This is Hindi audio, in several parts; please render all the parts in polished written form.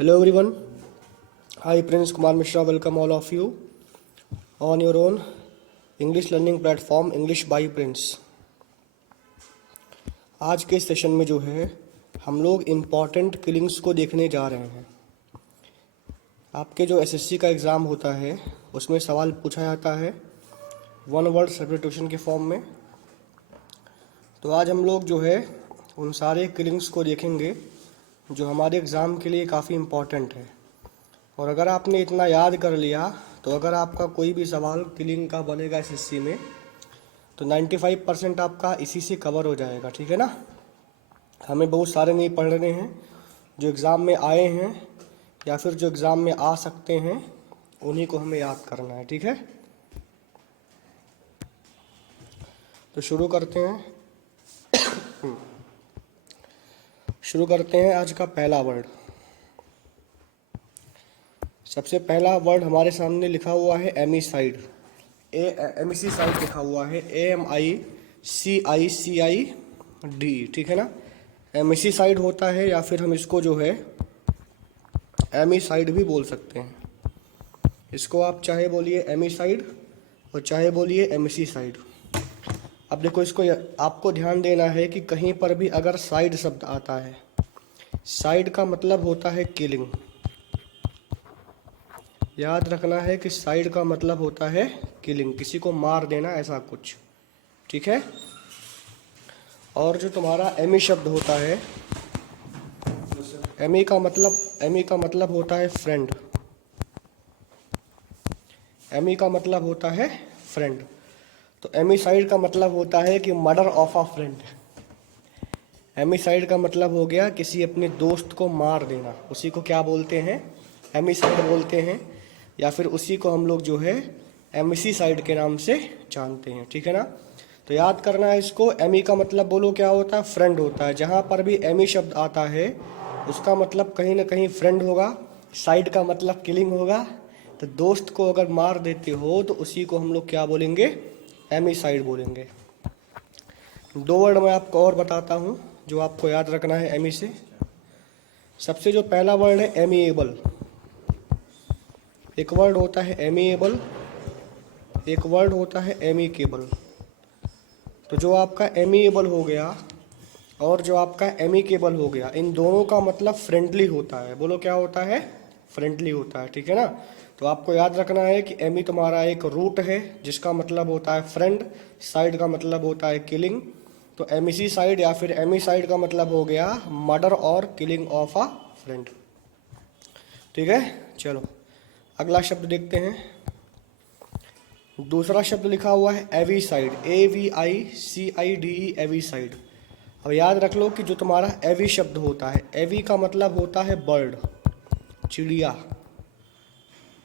Hello everyone, I Prince Kumar Mishra welcome all of you on your own English learning platform English by Prince। आज के सेशन में जो है हम लोग इम्पॉर्टेंट किलिंग्स को देखने जा रहे हैं। आपके जो एसएससी का एग्ज़ाम होता है उसमें सवाल पूछा जाता है वन वर्ड सब्स्टिट्यूशन के फॉर्म में। तो आज हम लोग जो है उन सारे किलिंग्स को देखेंगे जो हमारे एग्ज़ाम के लिए काफ़ी इम्पॉर्टेंट है। और अगर आपने इतना याद कर लिया तो अगर आपका कोई भी सवाल किलिंग का बनेगा एसएससी में तो 95% आपका इसी से कवर हो जाएगा। ठीक है ना। हमें बहुत सारे नहीं पढ़ने हैं, जो एग्ज़ाम में आए हैं या फिर जो एग्ज़ाम में आ सकते हैं उन्हीं को हमें याद करना है। ठीक है, तो शुरू करते हैं आज का पहला वर्ड। सबसे पहला वर्ड हमारे सामने लिखा हुआ है एमीसाइड। एमिसीसाइड लिखा हुआ है AMICICID। ठीक है ना। एमिसीसाइड होता है या फिर हम इसको जो है एमीसाइड भी बोल सकते हैं। इसको आप चाहे बोलिए एमीसाइड और चाहे बोलिए एमिसीसाइड। अब देखो, इसको आपको ध्यान देना है कि कहीं पर भी अगर साइड शब्द आता है, साइड का मतलब होता है किलिंग। याद रखना है कि साइड का मतलब होता है किलिंग, किसी को मार देना, ऐसा कुछ। ठीक है। और जो तुम्हारा एमी शब्द होता है, एमी का मतलब होता है फ्रेंड। एमी का मतलब होता है फ्रेंड। तो एमीसाइड का मतलब होता है कि मर्डर ऑफ अ फ्रेंड। एमीसाइड का मतलब हो गया किसी अपने दोस्त को मार देना, उसी को क्या बोलते हैं, एमीसाइड बोलते हैं, या फिर उसी को हम लोग जो है एमिसीसाइड के नाम से जानते हैं। ठीक है ना। तो याद करना है इसको। एमी का मतलब बोलो क्या होता है, फ्रेंड होता है। जहाँ पर भी एमी शब्द आता है उसका मतलब कहीं ना कहीं फ्रेंड होगा, साइड का मतलब किलिंग होगा। तो दोस्त को अगर मार देते हो तो उसी को हम लोग क्या बोलेंगे, एमीसाइड बोलेंगे। दो वर्ड मैं आपको और बताता हूँ जो आपको याद रखना है एमी से। सबसे जो पहला वर्ड है एमिएबल। एक वर्ड होता है एमिएबल, एक वर्ड होता है एमिकेबल। तो जो आपका एमिएबल हो गया और जो आपका एमिकेबल हो गया, इन दोनों का मतलब फ्रेंडली होता है। बोलो क्या होता है, फ्रेंडली होता है। ठीक है ना। तो आपको याद रखना है कि एमी तुम्हारा एक रूट है जिसका मतलब होता है फ्रेंड, साइड का मतलब होता है किलिंग। तो एमिसी साइड या फिर एमी साइड का मतलब हो गया मर्डर और किलिंग ऑफ अ फ्रेंड। ठीक है, चलो अगला शब्द देखते हैं। दूसरा शब्द लिखा हुआ है एवीसाइड, AVICIDE, एवीसाइड। अब याद रख लो कि जो तुम्हारा एवी शब्द होता है, एवी का मतलब होता है बर्ड, चिड़िया।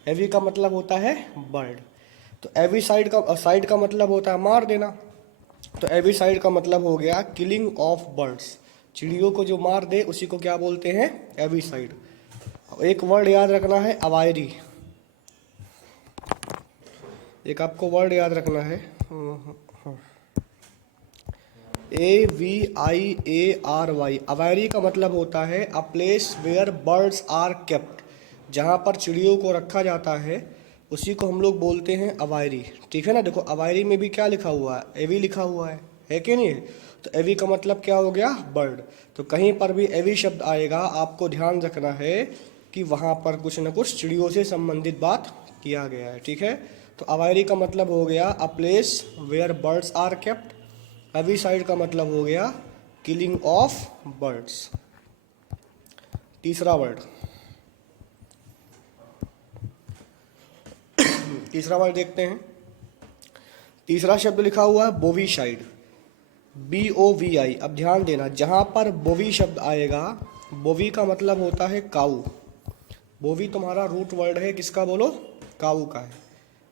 एवी का मतलब होता है बर्ड। तो एवी साइड का मतलब होता है मार देना। तो एवी साइड का मतलब हो गया किलिंग ऑफ बर्ड्स। चिड़ियों को जो मार दे उसी को क्या बोलते हैं, एवी साइड। एक वर्ड याद रखना है अवायरी। एक आपको वर्ड याद रखना है AVIARY। अवायरी का मतलब होता है a place where birds are kept. जहाँ पर चिड़ियों को रखा जाता है उसी को हम लोग बोलते हैं अवायरी। ठीक है ना। देखो अवायरी में भी क्या लिखा हुआ है, एवी लिखा हुआ है कि नहीं। तो एवी का मतलब क्या हो गया, बर्ड। तो कहीं पर भी एवी शब्द आएगा आपको ध्यान रखना है कि वहाँ पर कुछ न कुछ चिड़ियों से संबंधित बात किया गया है। ठीक है। तो अवायरी का मतलब हो गया a place where birds are kept. Avicide का मतलब हो गया किलिंग ऑफ बर्ड्स। तीसरा वर्ड देखते हैं। तीसरा शब्द लिखा हुआ है बोवीसाइड, BOVI। अब ध्यान देना, जहां पर बोवी शब्द आएगा, बोवी का मतलब होता है काऊ। बोवी तुम्हारा रूट वर्ड है, किसका बोलो, काऊ का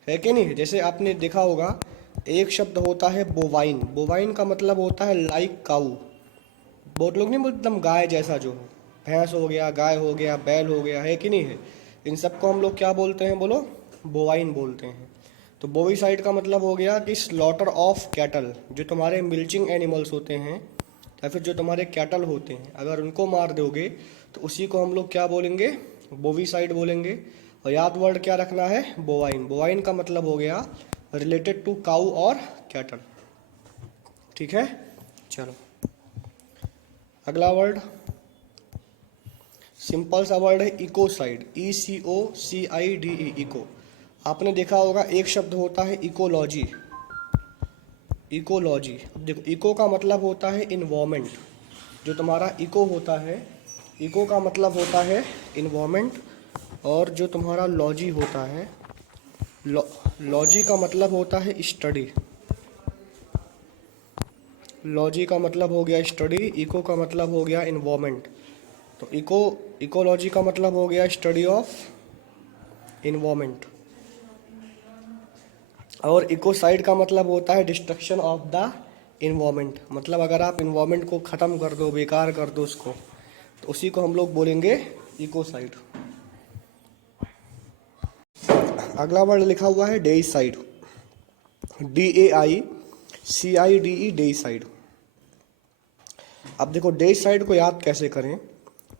है कि नहीं। जैसे आपने देखा होगा एक शब्द होता है बोवाइन। बोवाइन का मतलब होता है लाइक काऊ। बहुत लोग नहीं बोलते एकदम गाय जैसा, जो हो, भैंस हो गया, गाय हो गया, बैल हो गया, है कि नहीं है। इन सबको हम लोग क्या बोलते हैं, बोलो, बोवाइन बोलते हैं। तो बोवीसाइड का मतलब हो गया कि स्लॉटर ऑफ कैटल। जो तुम्हारे मिल्चिंग एनिमल्स होते हैं या फिर जो तुम्हारे कैटल होते हैं, अगर उनको मार दोगे तो उसी को हम लोग क्या बोलेंगे, बोवीसाइड बोलेंगे। और याद वर्ड क्या रखना है, बोवाइन। बोवाइन का मतलब हो गया रिलेटेड टू काऊ और कैटल। ठीक है, चलो अगला वर्ड सिंपल सा वर्ड है इकोसाइड, ECOCIDE, इको। आपने देखा होगा एक शब्द होता है इकोलॉजी। इकोलॉजी, अब देखो इको का मतलब होता है इन्वायरमेंट। जो तुम्हारा इको होता है, इको का मतलब होता है इन्वायरमेंट। और जो तुम्हारा लॉजी होता है, लॉजी का मतलब होता है स्टडी। लॉजी का मतलब हो गया स्टडी, इको का मतलब हो गया इन्वायरमेंट। तो इकोलॉजी का मतलब हो गया स्टडी ऑफ इन्वायरमेंट। और इकोसाइड का मतलब होता है डिस्ट्रक्शन ऑफ द इन्वायरमेंट। मतलब अगर आप इन्वायरमेंट को ख़त्म कर दो, बेकार कर दो उसको, तो उसी को हम लोग बोलेंगे इकोसाइड। अगला वर्ड लिखा हुआ है डेईसाइड, DAICIDE, डेईसाइड। अब देखो डेईसाइड को याद कैसे करें।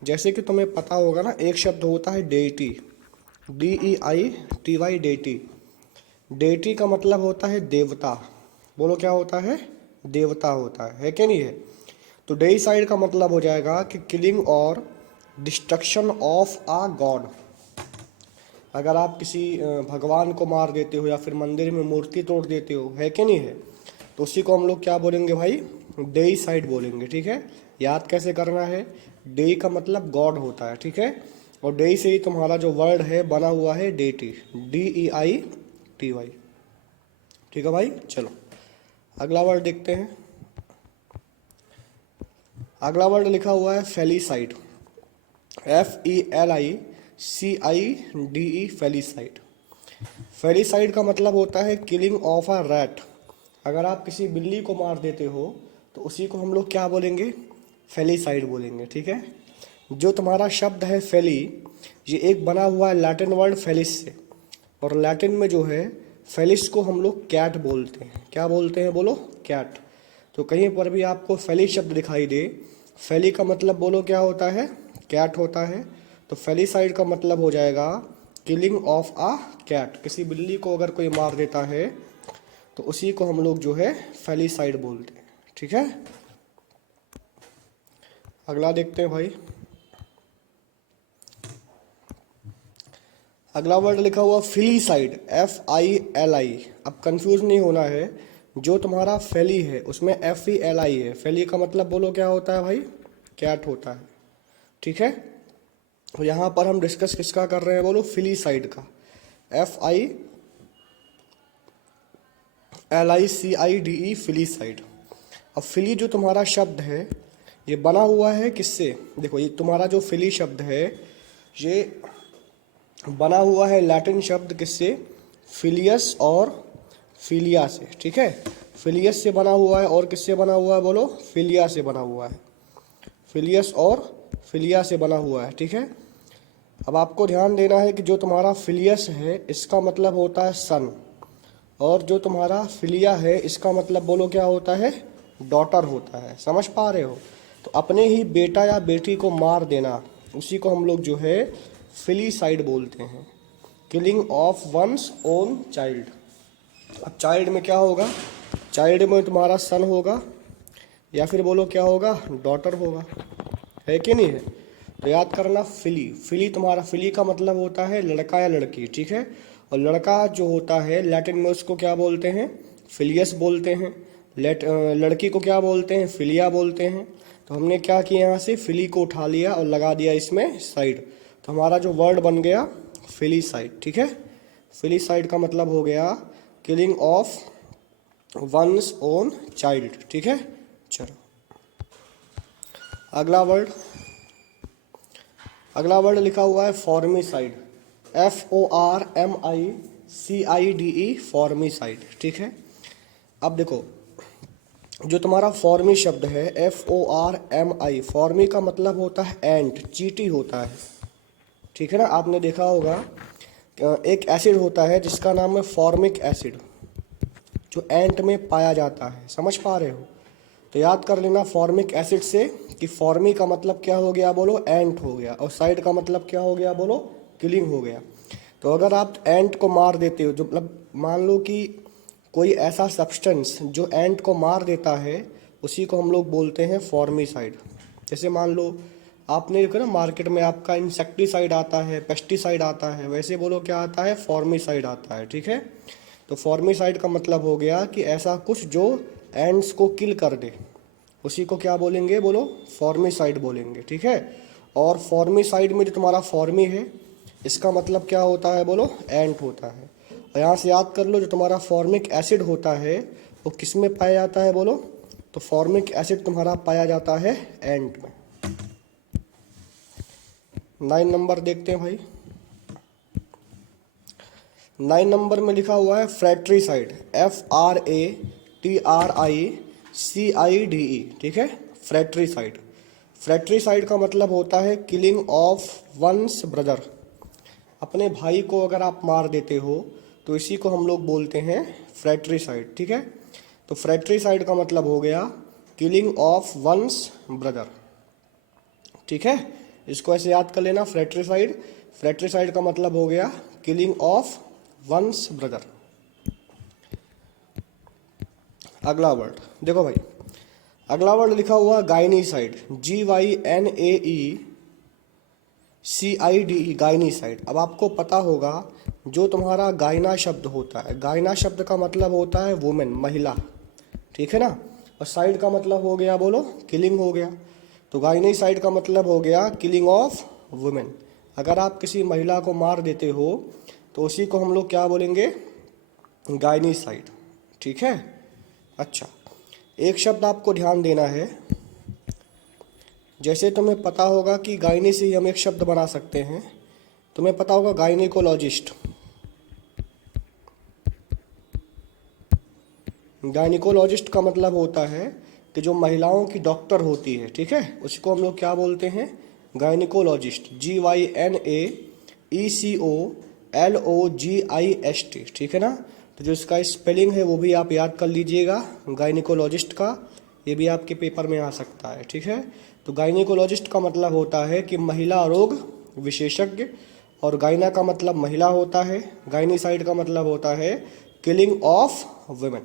जैसे कि तुम्हें पता होगा ना, एक शब्द होता है डेटी, DEITY, डेटी। डेटी का मतलब होता है देवता। बोलो क्या होता है, देवता होता है क्या नहीं है। तो डेईसाइड का मतलब हो जाएगा कि किलिंग और डिस्ट्रक्शन ऑफ आ गॉड। अगर आप किसी भगवान को मार देते हो या फिर मंदिर में मूर्ति तोड़ देते हो, है कि नहीं है, तो उसी को हम लोग क्या बोलेंगे भाई, डेईसाइड बोलेंगे। ठीक है, याद कैसे करना है, डेई का मतलब गॉड होता है। ठीक है, और डेई से ही तुम्हारा जो वर्ड है बना हुआ है डेटी, DEITY। ठीक है भाई, चलो अगला वर्ड देखते हैं। अगला वर्ड लिखा हुआ है फेलिसाइड, FELICIDE, फेलिसाइड। फेलिसाइड का मतलब होता है किलिंग ऑफ अ रैट। अगर आप किसी बिल्ली को मार देते हो तो उसी को हम लोग क्या बोलेंगे, फेलिसाइड बोलेंगे। ठीक है, जो तुम्हारा शब्द है फेली, ये एक बना हुआ है लैटिन वर्ड फेलिस से। और लैटिन में जो है फेलिस को हम लोग कैट बोलते हैं। क्या बोलते हैं, बोलो कैट। तो कहीं पर भी आपको फेली शब्द दिखाई दे, फेली का मतलब बोलो क्या होता है, कैट होता है। तो फेलिसाइड का मतलब हो जाएगा किलिंग ऑफ आ कैट। किसी बिल्ली को अगर कोई मार देता है तो उसी को हम लोग जो है फेलिसाइड बोलते हैं। ठीक है, अगला देखते हैं भाई। अगला वर्ड लिखा हुआ फिलीसाइड, FILI। अब कंफ्यूज नहीं होना है, जो तुम्हारा फेली है उसमें FELI है। फेली का मतलब बोलो क्या होता है भाई, कैट होता है। ठीक है, तो यहाँ पर हम डिस्कस किसका कर रहे हैं, बोलो फिलीसाइड का, FILICIDE, फिलीसाइड। अब फिली जो तुम्हारा शब्द है ये बना हुआ है किससे, देखो ये तुम्हारा जो फिली शब्द है ये बना हुआ है लैटिन शब्द किससे, फिलियस और फिलिया से। ठीक है, फिलियस से बना हुआ है और किससे बना हुआ है, बोलो फिलिया से बना हुआ है। फिलियस और फिलिया से बना हुआ है। ठीक है, अब आपको ध्यान देना है कि जो तुम्हारा फिलियस है इसका मतलब होता है सन, और जो तुम्हारा फिलिया है इसका मतलब बोलो क्या होता है, डॉटर होता है। समझ पा रहे हो। तो अपने ही बेटा या बेटी को मार देना, उसी को हम लोग जो है फिलीसाइड बोलते हैं, killing of one's own child. अब चाइल्ड में क्या होगा, चाइल्ड में तुम्हारा सन होगा या फिर बोलो क्या होगा, डॉटर होगा, है कि नहीं है। तो याद करना फिली, फिली तुम्हारा, फिली का मतलब होता है लड़का या लड़की। ठीक है, और लड़का जो होता है लैटिन में उसको क्या बोलते हैं, फिलियस बोलते हैं। लड़की को क्या बोलते हैं, फिलिया बोलते हैं। तो हमने क्या किया, यहाँ से फिली को उठा लिया और लगा दिया इसमें साइड, तो हमारा जो वर्ड बन गया फिलीसाइड। ठीक है, फिलीसाइड का मतलब हो गया killing of one's own child. ठीक है, चलो अगला वर्ड। अगला वर्ड लिखा हुआ है फॉर्मिसाइड, FORMICIDE, फॉर्मिसाइड। ठीक है, अब देखो जो तुम्हारा फॉर्मी शब्द है FORMI, फॉर्मी का मतलब होता है एंट, चींटी होता है। ठीक है ना, आपने देखा होगा एक एसिड होता है जिसका नाम है फॉर्मिक एसिड, जो एंट में पाया जाता है। समझ पा रहे हो। तो याद कर लेना फॉर्मिक एसिड से कि फॉर्मी का मतलब क्या हो गया बोलो, एंट हो गया, और साइड का मतलब क्या हो गया बोलो, किलिंग हो गया। तो अगर आप एंट को मार देते हो, जो मतलब मान लो कि कोई ऐसा सब्सटेंस जो एंट को मार देता है, उसी को हम लोग बोलते हैं फॉर्मीसाइड। जैसे मान लो आपने देखो ना मार्केट में आपका इंसेक्टिसाइड आता है, पेस्टिसाइड आता है, वैसे बोलो क्या आता है, फॉर्मीसाइड आता है, ठीक है। तो फॉर्मीसाइड का मतलब हो गया कि ऐसा कुछ जो एंट्स को किल कर दे, उसी को क्या बोलेंगे बोलो, फॉर्मीसाइड बोलेंगे, ठीक है। और फॉर्मीसाइड में जो तुम्हारा फॉर्मी है, इसका मतलब क्या होता है बोलो, एंट होता है। और यहाँ से याद कर लो, जो तुम्हारा फॉर्मिक एसिड होता है वो किस में पाया जाता है बोलो, तो फॉर्मिक एसिड तुम्हारा पाया जाता है एंट में। 9 नंबर देखते हैं भाई। 9 नंबर में लिखा हुआ है फ्रेट्रीसाइड, FRATRICIDE, ठीक है, फ्रेट्रीसाइड। फ्रेट्रीसाइड का मतलब होता है किलिंग ऑफ वंस ब्रदर। अपने भाई को अगर आप मार देते हो तो इसी को हम लोग बोलते हैं फ्रेट्रीसाइड, ठीक है। तो फ्रेट्रीसाइड का मतलब हो गया किलिंग ऑफ वंस ब्रदर, ठीक है। इसको ऐसे याद कर लेना, फ्रेट्रीसाइड, फ्रेट्रीसाइड का मतलब हो गया किलिंग ऑफ वंस ब्रदर। अगला वर्ड देखो भाई, अगला वर्ड लिखा हुआ गाइनीसाइड, GYNAECIDE, गाइनीसाइड। अब आपको पता होगा जो तुम्हारा गायना शब्द होता है, गायना शब्द का मतलब होता है वुमेन, महिला, ठीक है ना। और साइड का मतलब हो गया बोलो, किलिंग हो गया। तो गाइनीसाइड का मतलब हो गया किलिंग ऑफ वुमेन। अगर आप किसी महिला को मार देते हो तो उसी को हम लोग क्या बोलेंगे, गाइनीसाइड, ठीक है। अच्छा, एक शब्द आपको ध्यान देना है, जैसे तुम्हें पता होगा कि गायनी से ही हम एक शब्द बना सकते हैं, तुम्हें पता होगा गायनिकोलॉजिस्ट। गायनिकोलॉजिस्ट का मतलब होता है कि जो महिलाओं की डॉक्टर होती है, ठीक है, उसको हम लोग क्या बोलते हैं, गायनिकोलॉजिस्ट, GYNAECOLOGIST, ठीक है ना। तो जो इसका स्पेलिंग है वो भी आप याद कर लीजिएगा, गायनिकोलॉजिस्ट का, ये भी आपके पेपर में आ सकता है, ठीक है। तो गायनिकोलॉजिस्ट का मतलब होता है कि महिला रोग विशेषज्ञ, और गायना का मतलब महिला होता है, गायनीसाइड का मतलब होता है किलिंग ऑफ वुमेन।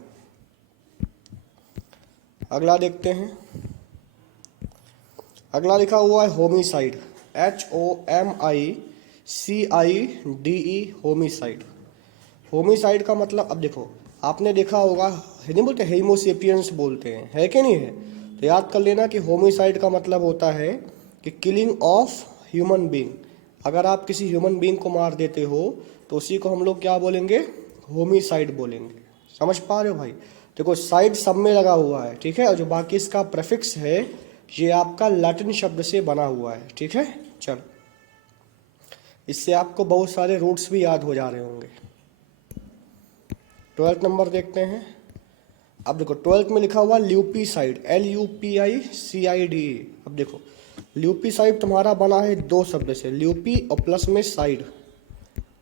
अगला देखते हैं, अगला लिखा हुआ है होमिसाइड, HOMICIDE, होमिसाइड। होमिसाइड का मतलब, अब देखो आपने देखा होगा, नहीं बोलते हेमोसेपियंस बोलते हैं, है कि नहीं है। तो याद कर लेना कि होमिसाइड का मतलब होता है कि किलिंग ऑफ ह्यूमन बीइंग। अगर आप किसी ह्यूमन बीइंग को मार देते हो तो उसी को हम लोग क्या बोलेंगे, होमिसाइड बोलेंगे। समझ पा रहे हो भाई। देखो साइड सब में लगा हुआ है, ठीक है, और जो बाकी इसका प्रेफिक्स है ये आपका लैटिन शब्द से बना हुआ है, ठीक है। चलो, इससे आपको बहुत सारे रूट्स भी याद हो जा रहे होंगे। 12th नंबर देखते हैं। अब देखो 12th में लिखा हुआ ल्यूपीसाइड, LUPICIDE। अब देखो ल्यूपीसाइड तुम्हारा बना है दो शब्द से, ल्यूपी और प्लस में साइड।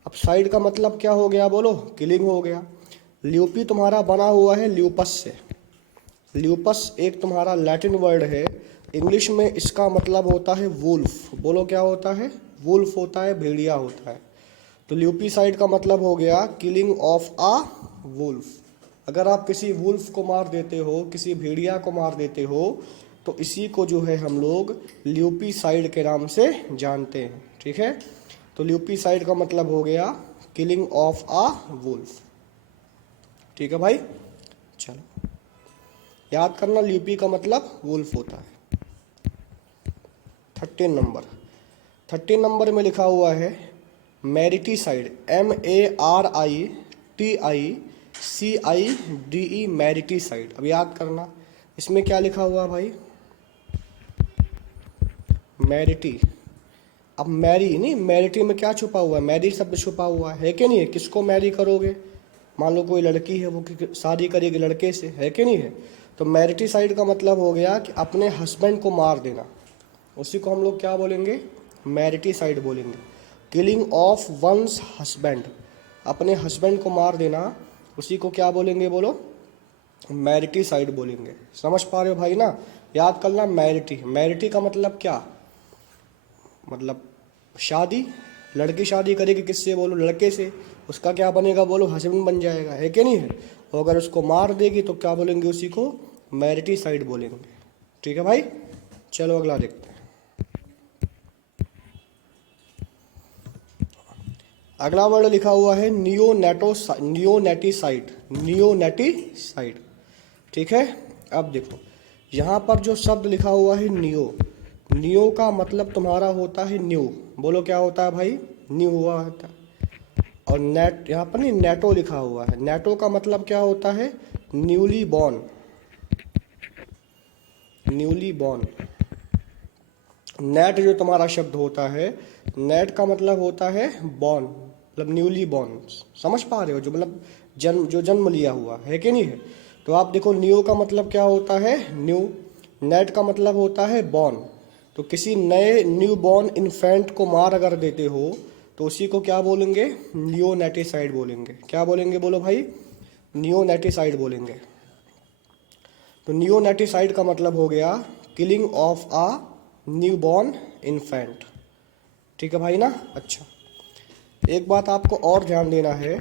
अब साइड का मतलब क्या हो गया बोलो, किलिंग हो गया। ल्यूपी तुम्हारा बना हुआ है ल्यूपस से। ल्यूपस एक तुम्हारा लैटिन वर्ड है, इंग्लिश में इसका मतलब होता है वुल्फ। बोलो क्या होता है, वुल्फ होता है, भेड़िया होता है। तो ल्यूपीसाइड का मतलब हो गया किलिंग ऑफ आ वुल्फ। अगर आप किसी वुल्फ को मार देते हो, किसी भेड़िया को मार देते हो, तो इसी को जो है हम लोग ल्यूपीसाइड के नाम से जानते हैं, ठीक है। तो ल्यूपीसाइड का मतलब हो गया किलिंग ऑफ आ वुल्फ, ठीक है भाई। चलो याद करना, ल्यूपी का मतलब वुल्फ होता है। 13 नंबर, 13 नंबर में लिखा हुआ है मैरिटीसाइड, MARITICIDE, मैरिटीसाइड। अब याद करना, इसमें क्या लिखा हुआ भाई, मैरिटी। अब मैरी नहीं, मैरिटी में क्या छुपा हुआ है, मैरी शब्द छुपा हुआ है कि नहीं है। किसको मैरी करोगे, मान लो कोई लड़की है, वो शादी करेगी लड़के से, है कि नहीं है। तो मैरिटीसाइड का मतलब हो गया कि अपने हस्बैंड को मार देना, उसी को हम लोग क्या बोलेंगे, मैरिटीसाइड बोलेंगे। किलिंग ऑफ वंस हस्बैंड, अपने हस्बैंड को मार देना, उसी को क्या बोलेंगे बोलो, मैरिटीसाइड बोलेंगे। समझ पा रहे हो भाई ना। याद करना मैरिटी, मैरिटी का मतलब क्या, मतलब शादी, लड़की शादी करेगी किससे बोलो, लड़के से, उसका क्या बनेगा बोलो, हस्बैंड बन जाएगा, है कि नहीं है। और अगर उसको मार देगी तो क्या बोलेंगे, उसी को मैरिटीसाइड बोलेंगे। ठीक है भाई, चलो अगला देखते हैं। अगला वर्ड लिखा हुआ है नियोनेटिसाइड, नियोनेटिसाइड। ठीक है, अब देखो यहाँ पर जो शब्द लिखा हुआ है नियो, नियो का मतलब तुम्हारा होता है न्यू, बोलो क्या होता है भाई, न्यू हुआ होता है। और नेट यहाँ पर नहीं, नेटो लिखा हुआ है, नेटो का मतलब क्या होता है, newly born, newly born. Net जो तुम्हारा शब्द होता है, नेट का मतलब होता है बॉर्न, मतलब न्यूली बॉर्न, समझ पा रहे हो, जो मतलब जन्म, जो जन्म लिया हुआ है कि नहीं है। तो आप देखो न्यू का मतलब क्या होता है, न्यू, नेट का मतलब होता है बॉर्न। तो किसी नए न्यू बॉर्न इन्फेंट को मार अगर देते हो तो उसी को क्या बोलेंगे, नियोनेटिसाइड बोलेंगे। क्या बोलेंगे बोलो भाई, नियोनेटिसाइड बोलेंगे। तो नियोनेटिसाइड का मतलब हो गया killing of a newborn infant. ठीक है भाई ना। अच्छा, एक बात आपको और ध्यान देना है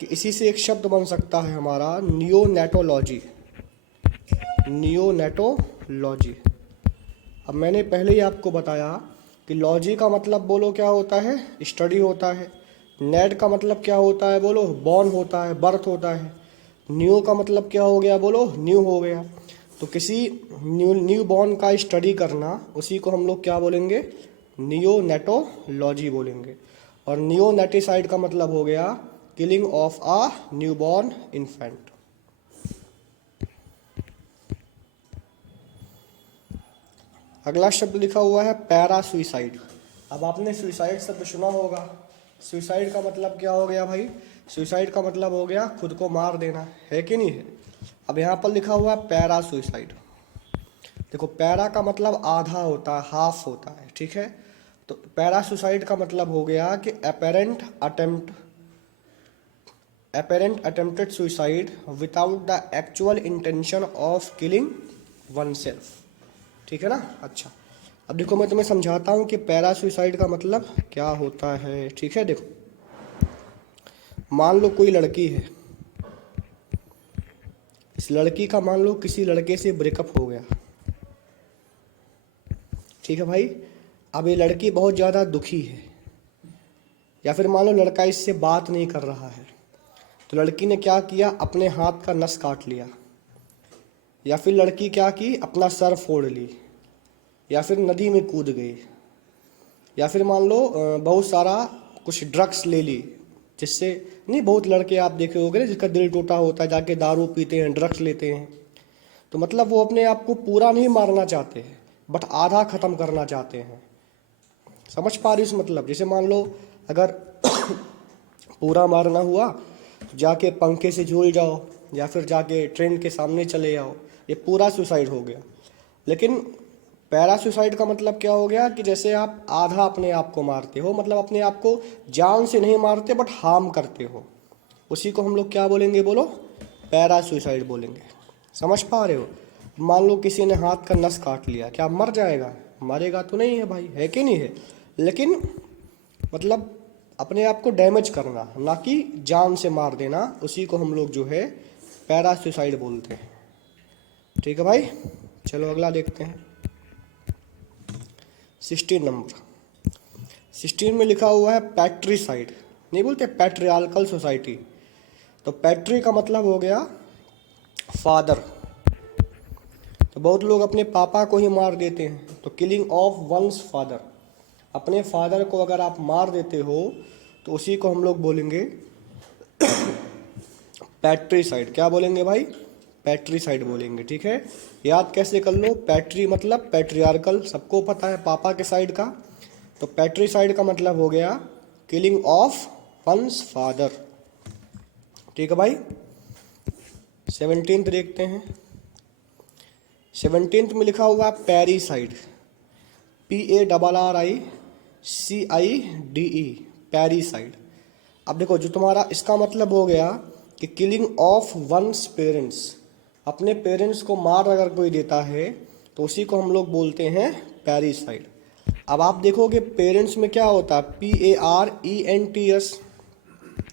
कि इसी से एक शब्द बन सकता है हमारा नियोनेटोलॉजी, नियोनेटोलॉजी। अब मैंने पहले ही आपको बताया कि लॉजी का मतलब बोलो क्या होता है, स्टडी होता है। नेट का मतलब क्या होता है बोलो, बॉर्न होता है, बर्थ होता है। न्यू का मतलब क्या हो गया बोलो, न्यू हो गया। तो किसी न्यू बॉर्न का स्टडी करना, उसी को हम लोग क्या बोलेंगे, नियोनेटोलॉजी बोलेंगे। और नियोनेटिसाइड का मतलब हो गया killing of a newborn infant. अगला शब्द लिखा हुआ है पैरा सुइसाइड। अब आपने सुइसाइड शब्द सुना होगा, सुइसाइड का मतलब क्या हो गया भाई, सुइसाइड का मतलब हो गया खुद को मार देना, है कि नहीं है। अब यहाँ पर लिखा हुआ है पैरा सुइसाइड। देखो पैरा का मतलब आधा होता है, हाफ होता है, ठीक है। तो पैरा सुसाइड का मतलब हो गया कि apparent attempted suicide without the actual intention of killing one self. ठीक है ना। अच्छा, अब देखो मैं तुम्हें समझाता हूँ कि पैरा सुसाइड का मतलब क्या होता है। ठीक है, देखो मान लो कोई लड़की है, इस लड़की का मान लो किसी लड़के से ब्रेकअप हो गया, ठीक है भाई। अब ये लड़की बहुत ज़्यादा दुखी है, या फिर मान लो लड़का इससे बात नहीं कर रहा है, तो लड़की ने क्या किया, अपने हाथ का नस काट लिया, या फिर लड़की क्या की, अपना सर फोड़ ली, या फिर नदी में कूद गई, या फिर मान लो बहुत सारा कुछ ड्रग्स ले ली, जिससे नहीं, बहुत लड़के आप देखे होंगे ना जिसका दिल टूटा होता है, जाके दारू पीते हैं, ड्रग्स लेते हैं। तो मतलब वो अपने आप को पूरा नहीं मारना चाहते हैं, बट आधा खत्म करना चाहते हैं। समझ पा रही हो मतलब, जैसे मान लो अगर पूरा मारना हुआ तो जाके पंखे से झूल जाओ, या फिर जाके ट्रेन के सामने चले जाओ, ये पूरा सुसाइड हो गया। लेकिन पैरा सुसाइड का मतलब क्या हो गया कि जैसे आप आधा अपने आप को मारते हो, मतलब अपने आप को जान से नहीं मारते बट हार्म करते हो, उसी को हम लोग क्या बोलेंगे बोलो, पैरा सुसाइड बोलेंगे। समझ पा रहे हो। मान लो किसी ने हाथ का नस काट लिया, क्या मर जाएगा, मरेगा तो नहीं है भाई, है कि नहीं है। लेकिन मतलब अपने आप को डैमेज करना, ना कि जान से मार देना, उसी को हम लोग जो है पैरा सुसाइड बोलते हैं। ठीक है भाई, चलो अगला देखते हैं। 16 नंबर, 16 में लिखा हुआ है पैट्रीसाइड, नहीं बोलते पैट्रियार्कल सोसाइटी। तो पैट्री का मतलब हो गया फादर। तो बहुत लोग अपने पापा को ही मार देते हैं, तो किलिंग ऑफ वंस फादर, अपने फादर को अगर आप मार देते हो तो उसी को हम लोग बोलेंगे पैट्रीसाइड। क्या बोलेंगे भाई, पैट्रीसाइड बोलेंगे। ठीक है, याद कैसे कर लो, पैट्री मतलब पैट्रियार्कल, सबको पता है पापा के साइड का। तो पैट्रीसाइड का मतलब हो गया किलिंग ऑफ वंस फादर। ठीक है भाई, 17th देखते हैं। 17th में लिखा हुआ पैरीसाइड, PARRICIDE, पैरीसाइड। अब देखो जो तुम्हारा इसका मतलब हो गया कि किलिंग ऑफ वंस पेरेंट्स, अपने पेरेंट्स को मार अगर कोई देता है तो उसी को हम लोग बोलते हैं पैरिसाइड। अब आप देखोगे पेरेंट्स में क्या होता है, PARENTS,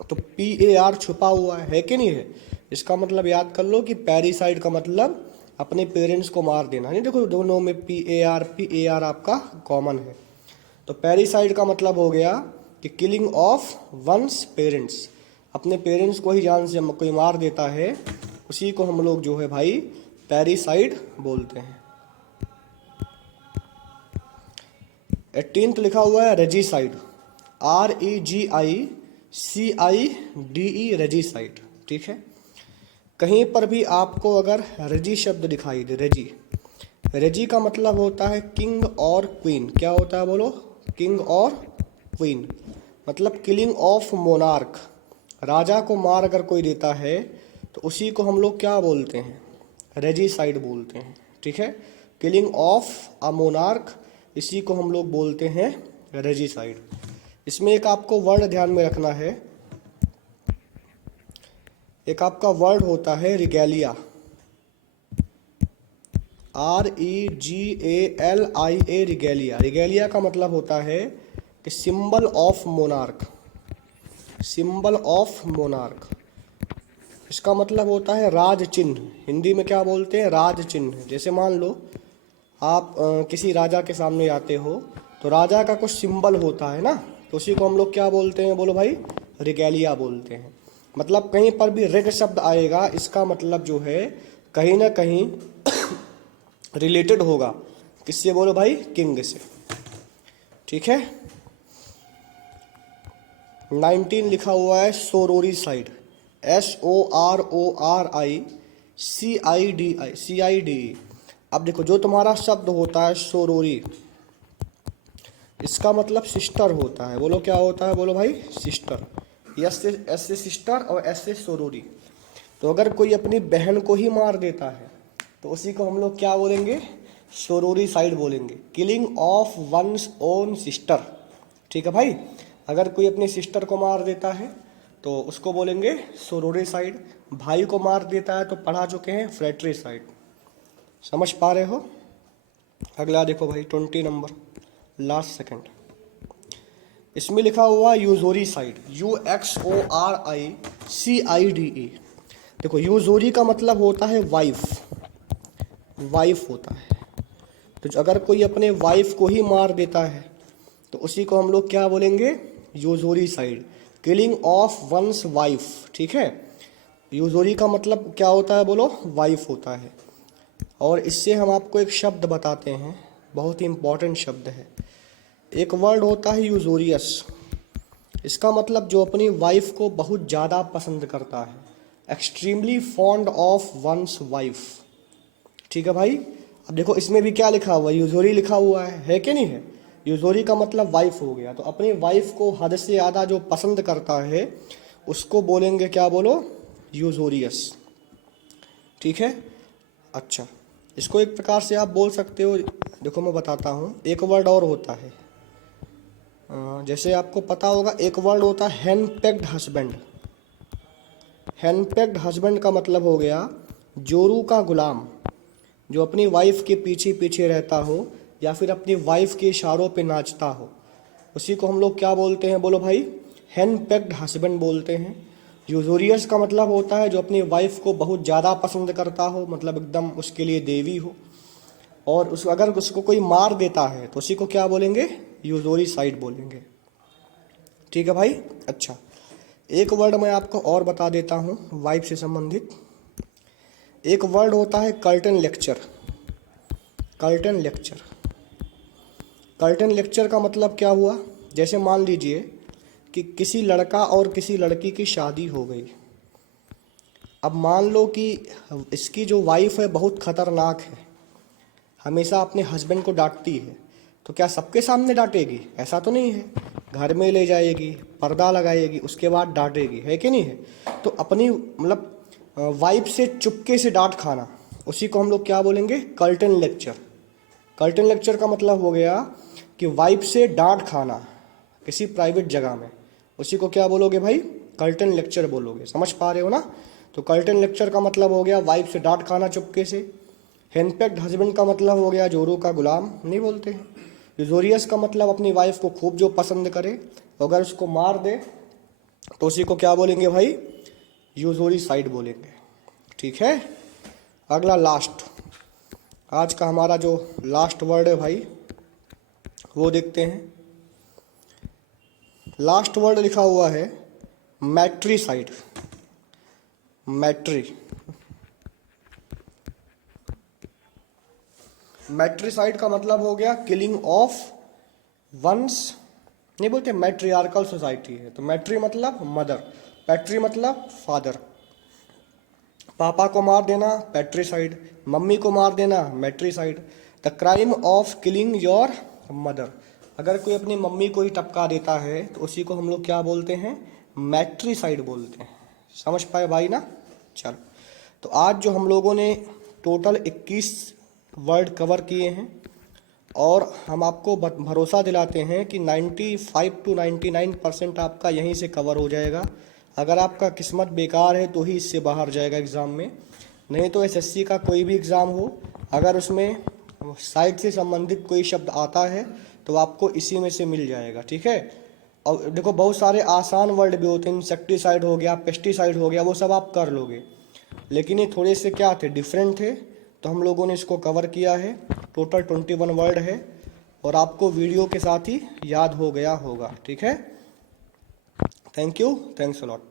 तो PAR छुपा हुआ है कि नहीं है। इसका मतलब याद कर लो कि पैरिसाइड का मतलब अपने पेरेंट्स को मार देना। नहीं, देखो दोनों में PAR आपका कॉमन है। तो पैरिसाइड का मतलब हो गया कि किलिंग ऑफ वंस पेरेंट्स, अपने पेरेंट्स को ही जान से कोई मार देता है, उसी को हम लोग जो है भाई पैरिसाइड बोलते हैं। 18th लिखा हुआ है रेजिसाइड, REGICIDE, रेजिसाइड। ठीक है, कहीं पर भी आपको अगर रेजी शब्द दिखाई दे, रेजी का मतलब होता है किंग और क्वीन। क्या होता है बोलो, किंग और क्वीन, मतलब किलिंग ऑफ मोनार्क, राजा को मार अगर कोई देता है तो उसी को हम लोग क्या बोलते हैं, रेजिसाइड बोलते हैं। ठीक है, किलिंग ऑफ अ मोनार्क, इसी को हम लोग बोलते हैं रेजिसाइड। इसमें एक आपको वर्ड ध्यान में रखना है, एक आपका वर्ड होता है रिगेलिया, REGALIA, रिगेलिया। रिगेलिया का मतलब होता है कि symbol of monarch, symbol of monarch. इसका मतलब होता है राज चिन्ह, हिंदी में क्या बोलते हैं, राज चिन्ह। जैसे मान लो आप किसी राजा के सामने आते हो तो राजा का कुछ सिंबल होता है ना, तो उसी को हम लोग क्या बोलते हैं, बोलो भाई रिगेलिया बोलते हैं। मतलब कहीं पर भी रिग शब्द आएगा, इसका मतलब जो है कहीं ना कहीं रिलेटेड होगा, किससे, बोलो भाई किंग से। ठीक है, 19 लिखा हुआ है सोरोरी साइड, SORORICIDE। अब देखो जो तुम्हारा शब्द होता है सोरोरी, इसका मतलब सिस्टर होता है। बोलो क्या होता है, बोलो भाई सिस्टर, एस से सिस्टर और एस से सोरोरी। तो अगर कोई अपनी बहन को ही मार देता है तो उसी को हम लोग क्या बोलेंगे, सोरोरी साइड बोलेंगे, killing of one's own sister. ठीक है भाई, अगर कोई अपनी सिस्टर को मार देता है तो उसको बोलेंगे सोरोरी साइड। भाई को मार देता है तो पढ़ा चुके हैं फ्रेट्रिसाइड। समझ पा रहे हो। अगला देखो भाई 20 नंबर, लास्ट सेकंड, इसमें लिखा हुआ यूजोरी साइड, UXORICIDE। देखो यूजोरी का मतलब होता है वाइफ, वाइफ होता है। तो अगर कोई अपने वाइफ को ही मार देता है तो उसी को हम लोग क्या बोलेंगे, uxoricide, killing of one's wife. ठीक है, यूजोरी का मतलब क्या होता है, बोलो वाइफ होता है। और इससे हम आपको एक शब्द बताते हैं, बहुत ही इंपॉर्टेंट शब्द है। एक वर्ड होता है यूजोरियस, इसका मतलब जो अपनी वाइफ को बहुत ज़्यादा पसंद करता है, extremely fond of one's wife. ठीक है भाई, अब देखो इसमें भी क्या लिखा हुआ है, यूजोरी लिखा हुआ है कि नहीं है। यूजोरी का मतलब वाइफ हो गया, तो अपनी वाइफ को हद से ज़्यादा जो पसंद करता है उसको बोलेंगे क्या, बोलो यूजोरियस। ठीक है, अच्छा इसको एक प्रकार से आप बोल सकते हो, देखो मैं बताता हूँ। एक वर्ड और होता है, जैसे आपको पता होगा एक वर्ड होता है hand packed husband. Hand packed husband का मतलब हो गया जोरू का गुलाम, जो अपनी वाइफ के पीछे पीछे रहता हो या फिर अपनी वाइफ के इशारों पे नाचता हो, उसी को हम लोग क्या बोलते हैं, बोलो भाई हैंड पैक्ड हस्बैंड बोलते हैं। यूजोरियस का मतलब होता है जो अपनी वाइफ को बहुत ज़्यादा पसंद करता हो, मतलब एकदम उसके लिए देवी हो। और उस अगर उसको कोई मार देता है तो उसी को क्या बोलेंगे, यूजोरी साइड बोलेंगे। ठीक है भाई, अच्छा एक वर्ड मैं आपको और बता देता हूँ वाइफ से संबंधित। एक वर्ड होता है curtain lecture, curtain lecture. Curtain lecture का मतलब क्या हुआ, जैसे मान लीजिए कि किसी लड़का और किसी लड़की की शादी हो गई। अब मान लो कि इसकी जो वाइफ है बहुत खतरनाक है, हमेशा अपने हस्बैंड को डांटती है, तो क्या सबके सामने डांटेगी, ऐसा तो नहीं है। घर में ले जाएगी, पर्दा लगाएगी, उसके बाद डांटेगी, है कि नहीं है। तो अपनी मतलब वाइफ से चुपके से डांट खाना, उसी को हम लोग क्या बोलेंगे, कर्टन लेक्चर। कर्टन लेक्चर का मतलब हो गया कि वाइफ से डांट खाना किसी प्राइवेट जगह में, उसी को क्या बोलोगे भाई, कर्टन लेक्चर बोलोगे। समझ पा रहे हो ना। तो कर्टन लेक्चर का मतलब हो गया वाइफ से डांट खाना चुपके से। हैंडपेक्ड हस्बैंड का मतलब हो गया जोरू का गुलाम नहीं बोलते हैं। यूजोरियस का मतलब अपनी वाइफ को खूब जो पसंद करे, अगर उसको मार दे तो उसी को क्या बोलेंगे भाई, यूजोरी साइड बोलेंगे। ठीक है, अगला लास्ट, आज का हमारा जो लास्ट वर्ड है भाई वो देखते हैं। लास्ट वर्ड लिखा हुआ है मैट्रीसाइड। मैट्रीसाइड का मतलब हो गया किलिंग ऑफ वंस, नहीं बोलते मैट्रियार्कल सोसाइटी है तो मैट्री मतलब मदर, पैट्री मतलब फादर। पापा को मार देना पैट्रीसाइड, मम्मी को मार देना matricide. The crime of killing your mother, अगर कोई अपनी मम्मी को ही टपका देता है तो उसी को हम लोग क्या बोलते हैं, मैट्रीसाइड बोलते हैं। समझ पाए भाई ना। चलो, तो आज जो हम लोगों ने टोटल 21 वर्ड कवर किए हैं और हम आपको भरोसा दिलाते हैं कि 95 to 99% आपका यहीं से कवर हो जाएगा। अगर आपका किस्मत बेकार है तो ही इससे बाहर जाएगा एग्ज़ाम में, नहीं तो एसएससी का कोई भी एग्ज़ाम हो, अगर उसमें साइड से संबंधित कोई शब्द आता है तो आपको इसी में से मिल जाएगा। ठीक है, और देखो बहुत सारे आसान वर्ड भी होते हैं, इंसेक्टिसाइड हो गया, पेस्टिसाइड हो गया, वो सब आप कर लोगे, लेकिन ये थोड़े से क्या थे, डिफरेंट थे, तो हम लोगों ने इसको कवर किया है। टोटल 21 वर्ड है और आपको वीडियो के साथ ही याद हो गया होगा। ठीक है, thank you, thanks a lot.